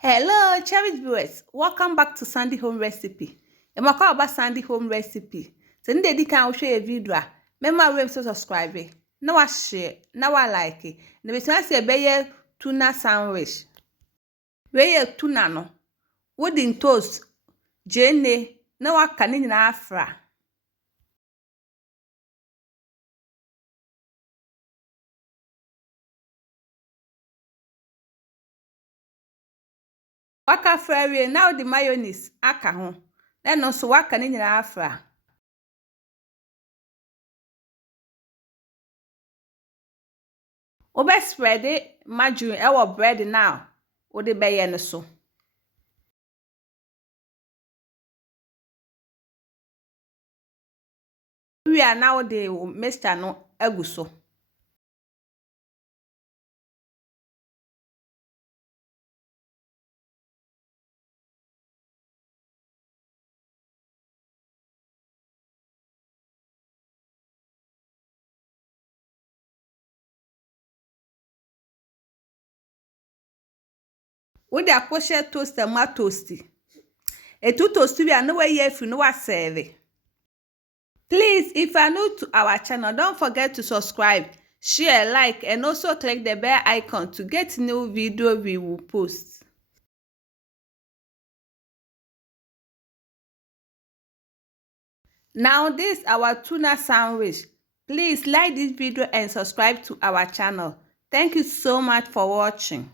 Hello, cherished viewers. Welcome back to Sandy Home Recipe. I'm about Sandy Home Recipe. So, today can show a video. Remember, we subscribe. Now share. Now like it. Now we say a tuna sandwich. We tuna no. Wooden toast. Jene. Now canning na afra. Waka fry now the mayonnaise aka ho. Then also waka ni na afra. Obe spread margarine ewo bread now. Ode beye no so. We are now the mixture no egu so. We dey akoshe toaster ma toasty. A two toast we are no way if you know what serve. Please, if you are new to our channel, don't forget to subscribe, share, like, and also click the bell icon to get new video we will post. Now this our tuna sandwich. Please like this video and subscribe to our channel. Thank you so much for watching.